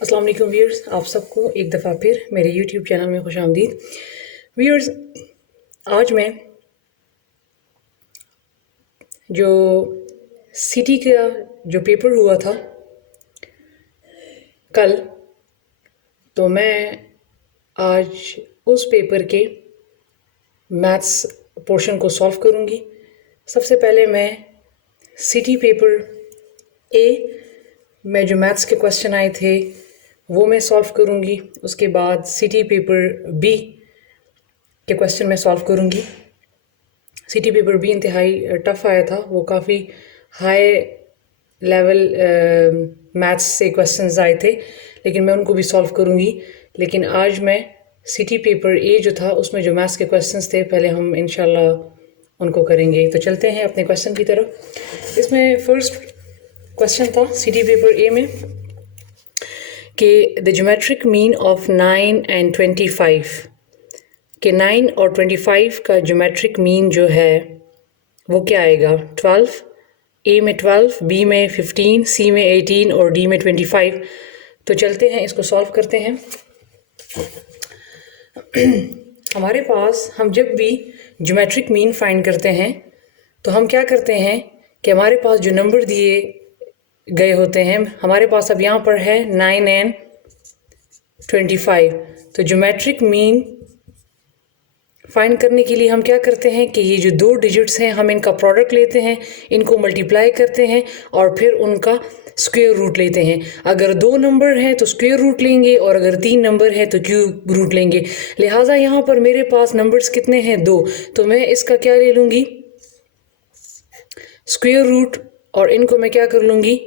अस्सलाम वालेकुम व्यूअर्स, आप सबको एक दफ़ा फिर मेरे यूट्यूब चैनल में खुश आमदीद। व्यूअर्स, आज मैं जो सिटी का जो पेपर हुआ था कल, तो मैं आज उस पेपर के मैथ्स पोर्शन को सॉल्व करूँगी। सबसे पहले मैं सिटी पेपर ए में जो मैथ्स के क्वेश्चन आए थे वो मैं सॉल्व करूँगी। उसके बाद सिटी पेपर बी के क्वेश्चन मैं सॉल्व करूँगी। सिटी पेपर बी इंतहाई टफ़ आया था, वो काफ़ी हाई लेवल मैथ्स से क्वेश्चंस आए थे, लेकिन मैं उनको भी सॉल्व करूँगी। लेकिन आज मैं सिटी पेपर ए जो था उसमें जो मैथ्स के क्वेश्चंस थे पहले हम इंशाल्लाह उनको करेंगे। तो चलते हैं अपने क्वेश्चन की तरफ। इसमें फर्स्ट क्वेश्चन था सिटी पेपर ए में कि the geometric mean of 9 and 25 कि 9 और 25 का ज्योमेट्रिक मीन जो है वो क्या आएगा? 12, ए में 12, बी में 15, सी में 18 और डी में 25। तो चलते हैं इसको सॉल्व करते हैं। हमारे पास हम जब भी ज्योमेट्रिक मीन फाइंड करते हैं तो हम क्या करते हैं कि हमारे पास जो नंबर दिए गए होते हैं, हमारे पास अब यहाँ पर है 9 एंड 25। तो ज्योमेट्रिक मीन फाइंड करने के लिए हम क्या करते हैं कि ये जो दो डिजिट्स हैं हम इनका प्रोडक्ट लेते हैं, इनको मल्टीप्लाई करते हैं और फिर उनका स्क्वायर रूट लेते हैं। अगर दो नंबर हैं तो स्क्वायर रूट लेंगे और अगर तीन नंबर है तो क्यूब रूट लेंगे। लिहाजा यहाँ पर मेरे पास नंबर्स कितने हैं? 2। तो मैं इसका क्या ले लूँगी? स्क्वायर रूट, और इनको मैं क्या कर लूँगी?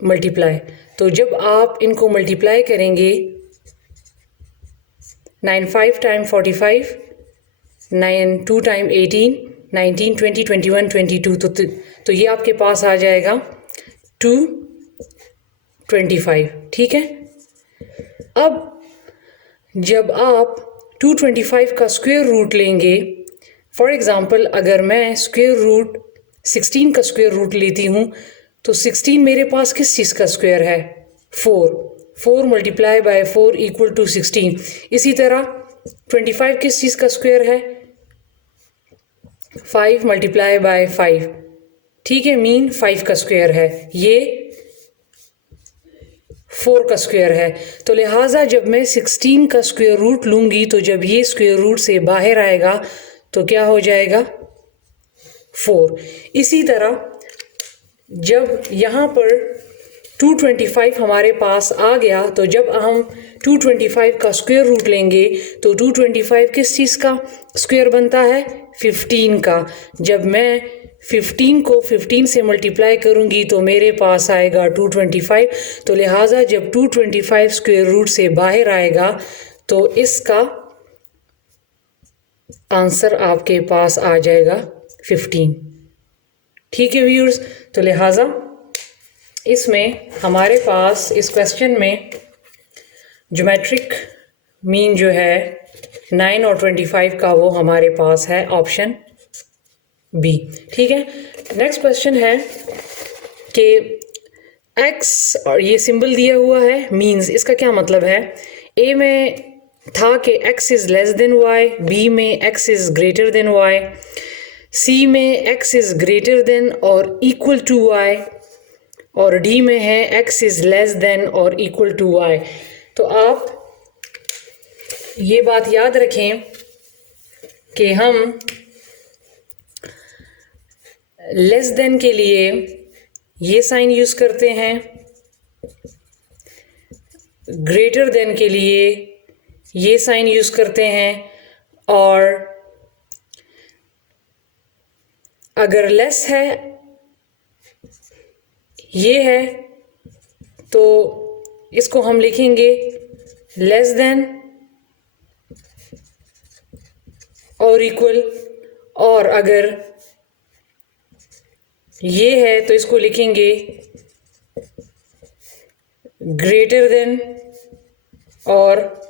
मल्टीप्लाई। तो जब आप इनको मल्टीप्लाई करेंगे 9 5 टाइम 45, 9 2 टाइम 18, 19 20 21 22, तो ये आपके पास आ जाएगा 225। ठीक है। अब जब आप 225 का स्क्वायर रूट लेंगे, फॉर एग्ज़ाम्पल अगर मैं स्क्वायर रूट 16 का स्क्वायर रूट लेती हूँ तो 16 मेरे पास किस चीज़ का स्क्वायर है? 4 मल्टीप्लाई बाय 4 इक्वल टू 16। इसी तरह 25 किस चीज़ का स्क्वायर है? 5 मल्टीप्लाई बाय 5। ठीक है, मीन 5 का स्क्वायर है, ये 4 का स्क्वायर है। तो लिहाजा जब मैं 16 का स्क्वायर रूट लूँगी तो जब ये स्क्वायर रूट से बाहर आएगा तो क्या हो जाएगा? 4। इसी तरह जब यहाँ पर 225 हमारे पास आ गया तो जब हम 225 का स्क्वायर रूट लेंगे तो 225 किस चीज़ का स्क्वायर बनता है? 15 का। जब मैं 15 को 15 से मल्टीप्लाई करूँगी तो मेरे पास आएगा 225। तो लिहाजा जब 225 स्क्वायर रूट से बाहर आएगा तो इसका आंसर आपके पास आ जाएगा 15। ठीक है व्यूअर्स, तो लिहाजा इसमें हमारे पास इस क्वेश्चन में ज्योमेट्रिक मीन जो है 9 और 25 का वो हमारे पास है ऑप्शन बी। ठीक है। नेक्स्ट क्वेश्चन है कि x और ये सिंबल दिया हुआ है मीन्स, इसका क्या मतलब है? ए में था कि x is less than y, B में x is greater than y, C में x इज़ ग्रेटर देन और इक्वल टू y और डी में है x इज़ लेस देन और इक्वल टू y। तो आप ये बात याद रखें कि हम लेस देन के लिए ये साइन यूज़ करते हैं, ग्रेटर देन के लिए ये साइन यूज़ करते हैं, और अगर लेस है ये है तो इसको हम लिखेंगे लेस देन और इक्वल, और अगर ये है तो इसको लिखेंगे ग्रेटर देन और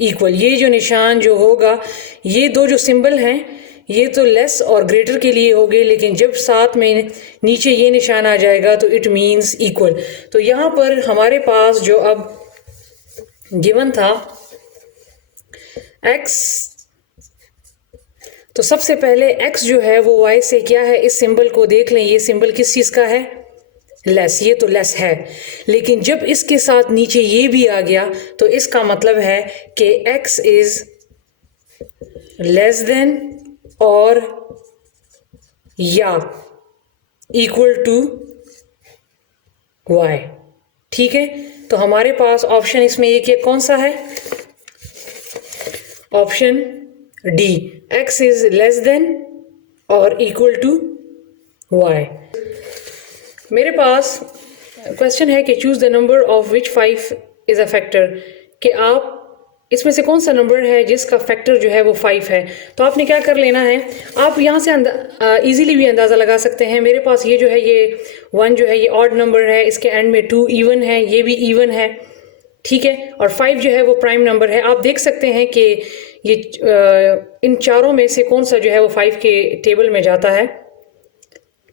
इक्वल। ये जो निशान जो होगा, ये दो जो सिंबल हैं ये तो लेस और ग्रेटर के लिए हो गए, लेकिन जब साथ में नीचे ये निशान आ जाएगा तो इट मीन्स इक्वल। तो यहाँ पर हमारे पास जो अब गिवन था x, तो सबसे पहले x जो है वो y से क्या है, इस सिंबल को देख लें, ये सिंबल किस चीज़ का है, लेस, ये तो लेस है। लेकिन जब इसके साथ नीचे ये भी आ गया तो इसका मतलब है कि x इज लेस देन और या इक्वल टू y। ठीक है, तो हमारे पास ऑप्शन इसमें ये कि कौन सा है, option D, x is less than और इक्वल टू y। मेरे पास क्वेश्चन है कि choose the number of which 5 is a factor, कि आप इसमें से कौन सा नंबर है जिसका फैक्टर जो है वो 5 है। तो आपने क्या कर लेना है, आप यहाँ से इजीली भी अंदाज़ा लगा सकते हैं। मेरे पास ये जो है, ये 1 जो है ये ऑड नंबर है, इसके एंड में 2 इवन है, ये भी इवन है, ठीक है, और 5 जो है वो प्राइम नंबर है। आप देख सकते हैं कि ये इन चारों में से कौन सा जो है वो 5 के टेबल में जाता है,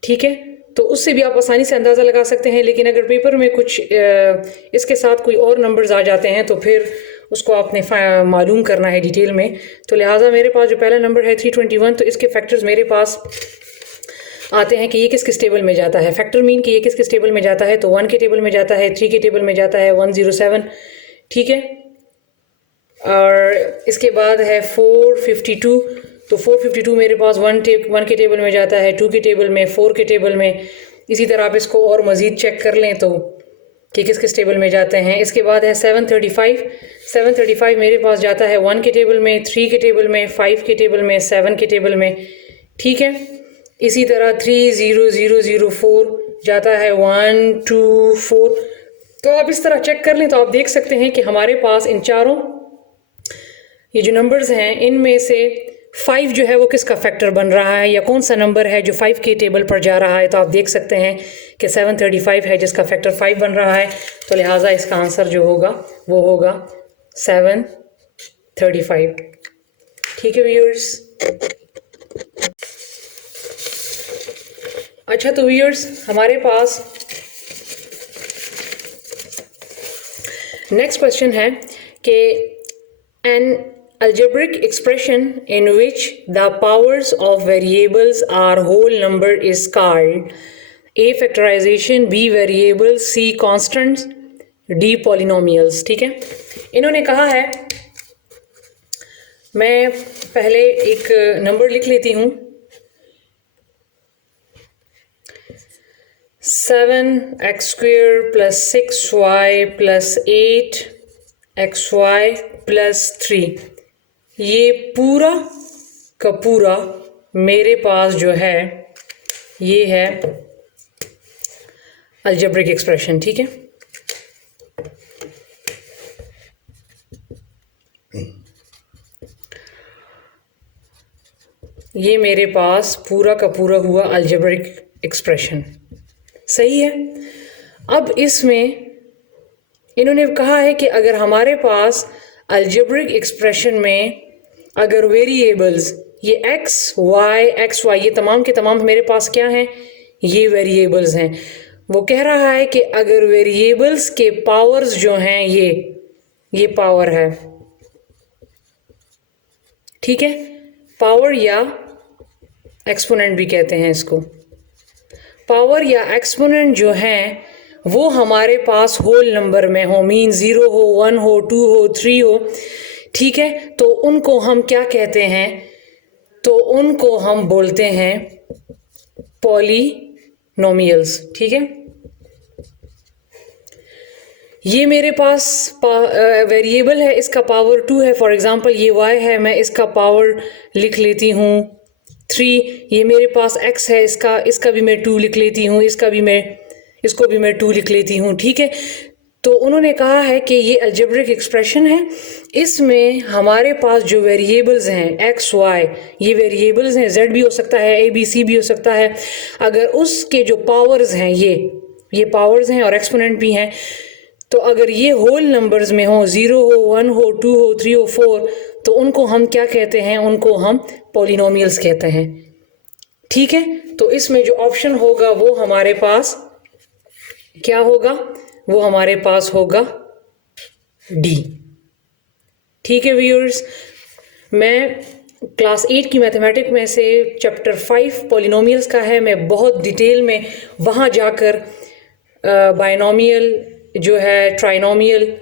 ठीक है, तो उससे भी आप आसानी से अंदाज़ा लगा सकते हैं। लेकिन अगर पेपर में कुछ इसके साथ कोई और नंबर्स आ जाते हैं तो फिर उसको आपने मालूम करना है डिटेल में। तो लिहाजा मेरे पास जो पहला नंबर है 321, तो इसके फैक्टर्स मेरे पास आते हैं कि ये किस किस टेबल में जाता है। फैक्टर मीन कि ये किस किस टेबल में जाता है, तो 1 के टेबल में जाता है, 3 के टेबल में जाता है, 107, ठीक है, और इसके बाद है 452, तो 452 मेरे पास 1 के टेबल में जाता है, 2 के टेबल में, 4 के टेबल में। इसी तरह आप इसको और मज़ीद चेक कर लें तो कि किस किस टेबल में जाते हैं। इसके बाद है 735 मेरे पास जाता है 1 के टेबल में, 3 के टेबल में, 5 के टेबल में, 7 के टेबल में, ठीक है। इसी तरह 30004 जाता है 1 2 4। तो आप इस तरह चेक कर लें तो आप देख सकते हैं कि हमारे पास इन चारों ये जो नंबर्स हैं इनमें से 5 जो है वो किसका फैक्टर बन रहा है, या कौन सा नंबर है जो 5 के टेबल पर जा रहा है। तो आप देख सकते हैं कि 735 है जिसका फैक्टर 5 बन रहा है, तो लिहाजा इसका आंसर जो होगा वो होगा 735। ठीक है व्यूअर्स। अच्छा, तो व्यूअर्स हमारे पास नेक्स्ट क्वेश्चन है कि N algebraic expression in which the powers of variables are whole number is called A factorization, B variables, C constants, D polynomials। ठीक है, इन्होंने कहा है, मैं पहले एक नंबर लिख लेती हूँ, 7x² + 6y + 8xy + 3, ये पूरा का पूरा मेरे पास जो है ये है अलजेब्रिक एक्सप्रेशन। ठीक है, ये मेरे पास पूरा का पूरा हुआ अलजेब्रिक एक्सप्रेशन, सही है। अब इसमें इन्होंने कहा है कि अगर हमारे पास अलजेब्रिक एक्सप्रेशन में अगर वेरिएबल्स ये x y ये तमाम के तमाम मेरे पास क्या हैं, ये वेरिएबल्स हैं। वो कह रहा है कि अगर वेरिएबल्स के पावर्स जो हैं ये पावर है, ठीक है, पावर या एक्सपोनेंट भी कहते हैं इसको, पावर या एक्सपोनेंट जो हैं वो हमारे पास होल नंबर में हो, मीन 0 हो, 1 हो, 2 हो, 3 हो, ठीक है, तो उनको हम क्या कहते हैं, तो उनको हम बोलते हैं पॉलीनोमियल्स। ठीक है, ये मेरे पास वेरिएबल है, इसका पावर 2 है, फॉर एग्जांपल ये y है, मैं इसका पावर लिख लेती हूँ 3। ये मेरे पास x है, इसका भी मैं 2 लिख लेती हूँ, इसको भी मैं 2 लिख लेती हूँ। ठीक है, तो उन्होंने कहा है कि ये अलजेब्रिक एक्सप्रेशन है, इसमें हमारे पास जो वेरिएबल्स हैं x y, ये वेरिएबल्स हैं, z भी हो सकता है, a b c भी हो सकता है, अगर उसके जो पावर्स हैं ये पावर्स हैं और एक्सपोनेंट भी हैं, तो अगर ये होल नंबर्स में हो, 0 हो, 1 हो, 2 हो, 3 हो, 4, तो उनको हम क्या कहते हैं? उनको हम पॉलिनोमियल्स कहते हैं। ठीक है, तो इसमें जो ऑप्शन होगा वो हमारे पास क्या होगा? वो हमारे पास होगा डी। ठीक है व्यूअर्स, मैं क्लास 8 की मैथमेटिक्स में से चैप्टर 5 पॉलिनोमियल्स का है, मैं बहुत डिटेल में वहाँ जाकर बाइनोमियल जो है, ट्राइनोमियल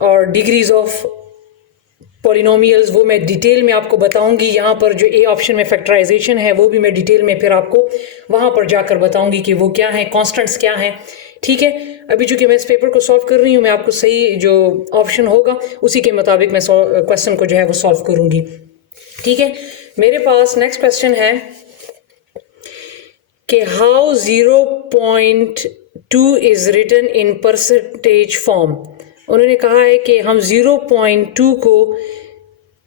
और डिग्रीज ऑफ पॉलिनोमियल्स, वो मैं डिटेल में आपको बताऊंगी। यहाँ पर जो ए ऑप्शन में फैक्टराइजेशन है वो भी मैं डिटेल में फिर आपको वहाँ पर जाकर बताऊंगी कि वो क्या है, कॉन्स्टेंट्स क्या हैं। ठीक है, अभी चूंकि मैं इस पेपर को सॉल्व कर रही हूँ, मैं आपको सही जो ऑप्शन होगा उसी के मुताबिक मैं क्वेश्चन को जो है वो सॉल्व करूँगी। ठीक है, मेरे पास नेक्स्ट क्वेश्चन है कि how 0.2 is written in percentage form. उन्होंने कहा है कि हम 0.2 को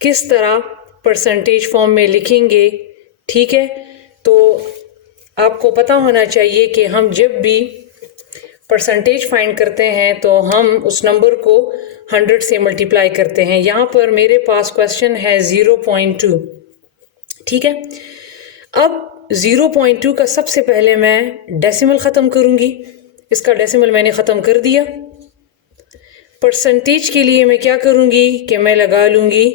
किस तरह परसेंटेज फॉर्म में लिखेंगे। ठीक है, तो आपको पता होना चाहिए कि हम जब भी परसेंटेज फाइंड करते हैं तो हम उस नंबर को 100 से मल्टीप्लाई करते हैं। यहाँ पर मेरे पास क्वेश्चन है 0.2। ठीक है, अब 0.2 का सबसे पहले मैं डेसिमल ख़त्म करूँगी। इसका डेसिमल मैंने ख़त्म कर दिया। परसेंटेज के लिए मैं क्या करूँगी कि मैं लगा लूँगी,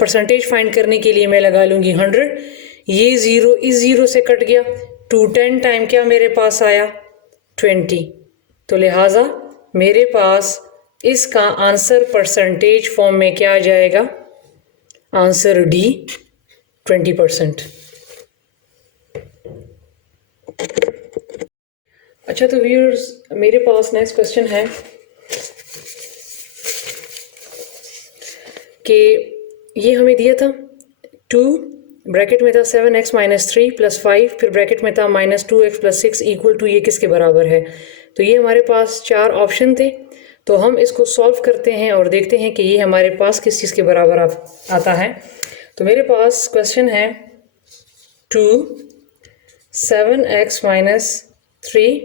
परसेंटेज फाइंड करने के लिए मैं लगा लूँगी 100। ये 0 इस 0 से कट गया, 2 10 टाइम क्या मेरे पास आया? 20। तो लिहाजा मेरे पास इसका आंसर परसेंटेज फॉर्म में क्या आ जाएगा? Answer D, 20%। अच्छा, तो व्यूअर्स मेरे पास नेक्स्ट क्वेश्चन है कि ये हमें दिया था 2 ब्रैकेट में था 7x - 3 + 5, फिर ब्रैकेट में था -2x + 6 इक्वल टू ये किसके बराबर है? तो ये हमारे पास 4 ऑप्शन थे। तो हम इसको सॉल्व करते हैं और देखते हैं कि ये हमारे पास किस चीज़ के बराबर आता है। तो मेरे पास क्वेश्चन है 2 7x - 3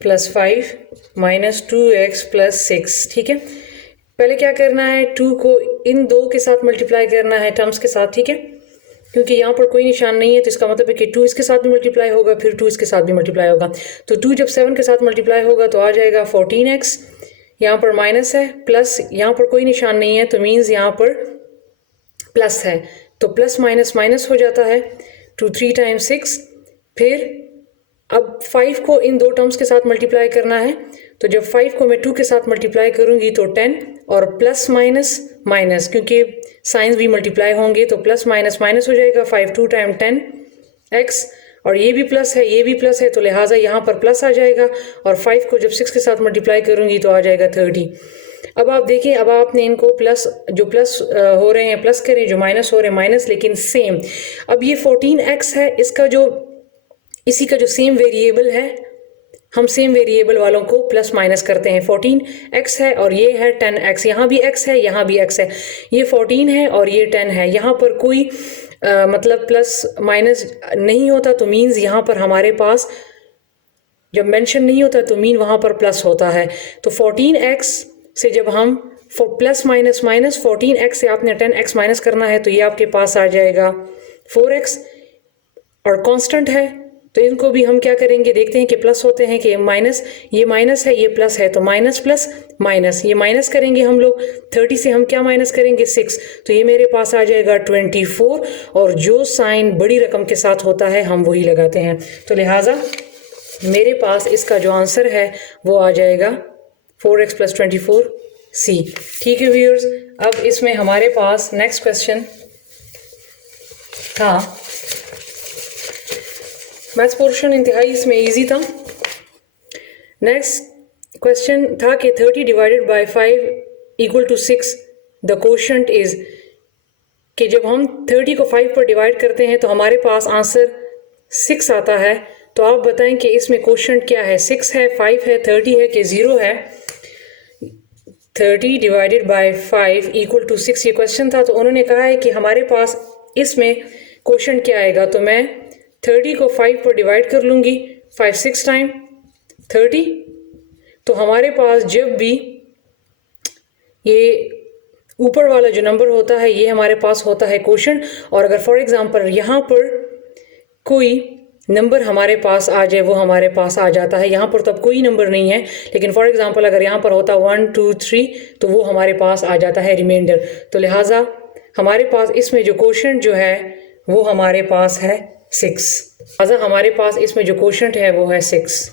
+ 5 -2x + 6। ठीक है, पहले क्या करना है? 2 को इन दो के साथ मल्टीप्लाई करना है, टर्म्स के साथ। ठीक है, क्योंकि यहाँ पर कोई निशान नहीं है तो इसका मतलब है कि 2 इसके साथ भी मल्टीप्लाई होगा, फिर 2 इसके साथ भी मल्टीप्लाई होगा। तो 2 जब 7 के साथ मल्टीप्लाई होगा तो आ जाएगा 14x। यहाँ पर माइनस है, प्लस यहाँ पर कोई निशान नहीं है तो मीन्स यहाँ पर प्लस है, तो प्लस माइनस माइनस हो जाता है। 2 3 टाइम्स 6। फिर अब 5 को इन दो टर्म्स के साथ मल्टीप्लाई करना है, तो जब 5 को मैं 2 के साथ मल्टीप्लाई करूंगी तो 10 और प्लस माइनस माइनस, क्योंकि साइंस भी मल्टीप्लाई होंगे तो प्लस माइनस माइनस हो जाएगा। 5 2 टाइम 10x, और ये भी प्लस है, ये भी प्लस है, तो लिहाजा यहाँ पर प्लस आ जाएगा। और 5 को जब 6 के साथ मल्टीप्लाई करूंगी तो आ जाएगा 30। अब आप देखिए, अब आपने इनको प्लस, जो प्लस हो रहे हैं प्लस करें, जो माइनस हो रहे हैं माइनस, लेकिन सेम। अब ये 14x है, इसका जो इसी का जो सेम वेरिएबल है, हम सेम वेरिएबल वालों को प्लस माइनस करते हैं। 14x है और ये है 10x, यहाँ भी x है, यहाँ भी x है। ये 14 है और ये 10 है, यहाँ पर कोई मतलब प्लस माइनस नहीं होता, तो मीन्स यहाँ पर हमारे पास जब मेंशन नहीं होता तो मीन वहाँ पर प्लस होता है। तो 14x से जब हम प्लस माइनस माइनस 14x से आपने 10x माइनस करना है तो ये आपके पास आ जाएगा 4x, और कांस्टेंट है तो इनको भी हम क्या करेंगे, देखते हैं कि प्लस होते हैं कि माइनस, ये माइनस है ये प्लस है, तो माइनस प्लस माइनस, ये माइनस करेंगे हम लोग। 30 से हम क्या माइनस करेंगे? 6, तो ये मेरे पास आ जाएगा 24, और जो साइन बड़ी रकम के साथ होता है हम वही लगाते हैं। तो लिहाजा मेरे पास इसका जो आंसर है वो आ जाएगा 4x + 24C। ठीक है व्यूअर्स, अब इसमें हमारे पास नेक्स्ट क्वेश्चन था, मैथ्स पोर्शन इंतहाई इसमें इजी था। नेक्स्ट क्वेश्चन था कि 30 / 5 = 6, द क्वोशंट इज, कि जब हम 30 को 5 पर डिवाइड करते हैं तो हमारे पास आंसर 6 आता है। तो आप बताएं कि इसमें क्वोशंट क्या है? 6 है, 5 है, 30 है कि 0 है? 30 / 5 = 6 ये क्वेश्चन था। तो उन्होंने कहा है कि हमारे पास इसमें क्वोशंट क्या आएगा। तो मैं 30 को 5 पर डिवाइड कर लूँगी, 5 6 टाइम 30, तो हमारे पास जब भी ये ऊपर वाला जो नंबर होता है ये हमारे पास होता है क्वोशंट, और अगर फॉर एग्जांपल यहाँ पर कोई नंबर हमारे पास आ जाए वो हमारे पास आ जाता है। यहाँ पर तो अब कोई नंबर नहीं है, लेकिन फॉर एग्जांपल अगर यहाँ पर होता 1 2 3 तो वो हमारे पास आ जाता है रिमाइंडर। तो लिहाजा हमारे पास इसमें जो क्वोशंट जो है वो हमारे पास है 6। लिहाजा हमारे पास इसमें जो क्वोशंट है वो है 6।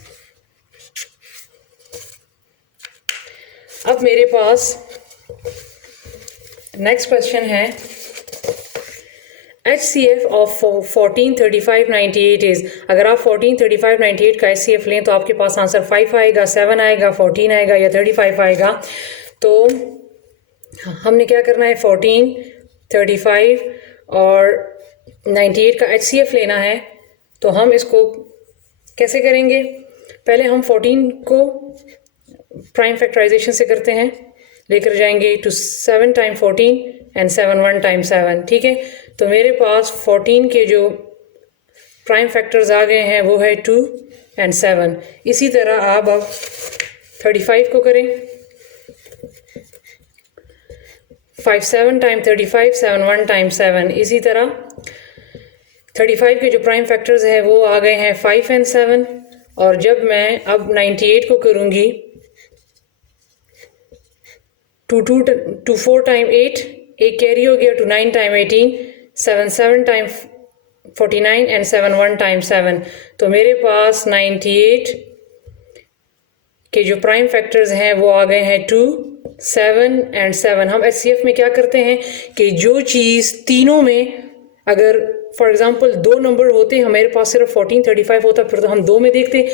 अब मेरे पास नेक्स्ट क्वेश्चन है HCF ऑफ 14 35 98 इज। अगर आप 14 35 98 का HCF लें तो आपके पास आंसर 5 आएगा, 7 आएगा, 14 आएगा या 35 आएगा। तो हमने क्या करना है, 14 35 और 98 का HCF लेना है। तो हम इसको कैसे करेंगे, पहले हम 14 को प्राइम फैक्टराइजेशन से करते हैं, लेकर जाएंगे टू 7 टाइम 14 एंड 7 1 टाइम 7। ठीक है, तो मेरे पास 14 के जो प्राइम फैक्टर्स आ गए हैं वो है 2 एंड 7। इसी तरह आप अब 35 को करें, 5 7 टाइम 35 7 1 टाइम 7। इसी तरह 35 के जो प्राइम फैक्टर्स हैं वो आ गए हैं 5 एंड 7। और जब मैं अब 98 को करूँगी, 2 4 टाइम 8, एक कैरी हो गया, 2 9 टाइम 18, 7 7 टाइम 49 एंड 7 1 टाइम 7। तो मेरे पास 98 के जो प्राइम फैक्टर्स हैं वो आ गए हैं 2 7 एंड 7। हम HCF में क्या करते हैं कि जो चीज़ तीनों में, अगर फॉर एग्जांपल 2 नंबर होते, हमारे पास सिर्फ 14 35 होता फिर तो हम 2 में देखते,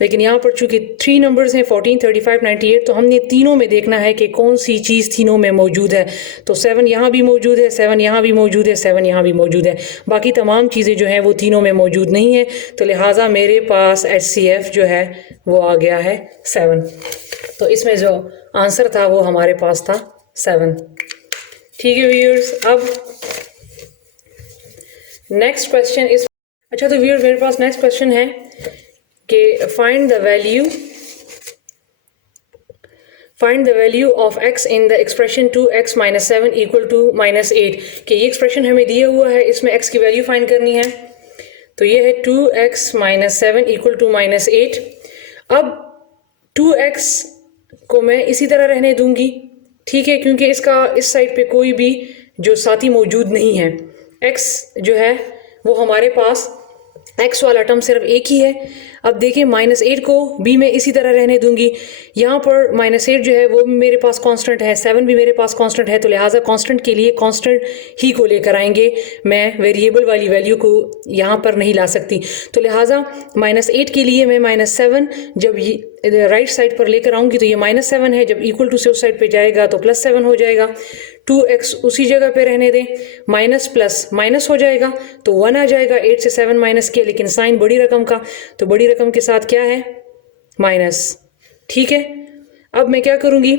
लेकिन यहाँ पर चूंकि 3 नंबर्स हैं 14 35 98, तो हमने तीनों में देखना है कि कौन सी चीज़ तीनों में मौजूद है। तो 7 यहाँ भी मौजूद है, 7 यहाँ भी मौजूद है, 7 यहाँ भी मौजूद है, बाकी तमाम चीज़ें जो हैं वो तीनों में मौजूद नहीं है। तो लिहाजा मेरे पास HCF जो है वो आ गया है 7। तो इसमें जो आंसर था वो हमारे पास था 7। ठीक है व्यूअर्स, अब नेक्स्ट क्वेश्चन इस, अच्छा तो व्यूअर्स मेरे पास नेक्स्ट क्वेश्चन है कि find the value of x in the expression 2x - 7 = -8। कि ये एक्सप्रेशन हमें दिया हुआ है, इसमें x की वैल्यू फाइंड करनी है। तो ये है 2x - 7 = -8। अब 2x को मैं इसी तरह रहने दूंगी, ठीक है, क्योंकि इसका इस साइड पे कोई भी जो साथी मौजूद नहीं है। x जो है वो हमारे पास x वाला टर्म सिर्फ एक ही है। अब देखिए -8 को भी मैं इसी तरह रहने दूंगी। यहाँ पर -8 जो है वो मेरे पास कांस्टेंट है, 7 भी मेरे पास कांस्टेंट है। तो लिहाजा कांस्टेंट के लिए कांस्टेंट ही को लेकर आएंगे, मैं वेरिएबल वाली वैल्यू को यहाँ पर नहीं ला सकती। तो लिहाजा -8 के लिए मैं -7 जब ये राइट साइड पर लेकर आऊँगी तो ये -7 है, जब इक्वल टू से उस साइड पर जाएगा तो +7 हो जाएगा। 2x उसी जगह पे रहने दें, माइनस प्लस माइनस हो जाएगा तो 1 आ जाएगा। 8 से 7 माइनस किया, लेकिन साइन बड़ी रकम का, तो बड़ी रकम के साथ क्या है, माइनस। ठीक है, अब मैं क्या करूँगी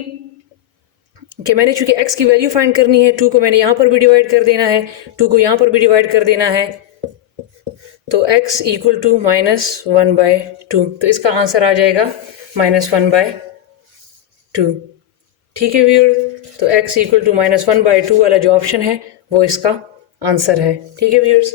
कि मैंने चूंकि x की वैल्यू फाइंड करनी है, 2 को मैंने यहाँ पर भी डिवाइड कर देना है, 2 को यहाँ पर भी डिवाइड कर देना है, तो x = -1/2। तो इसका आंसर आ जाएगा -1/2। ठीक है व्यूअर, तो x = -1/2 वाला जो ऑप्शन है वो इसका आंसर है। ठीक है व्यूअर्स।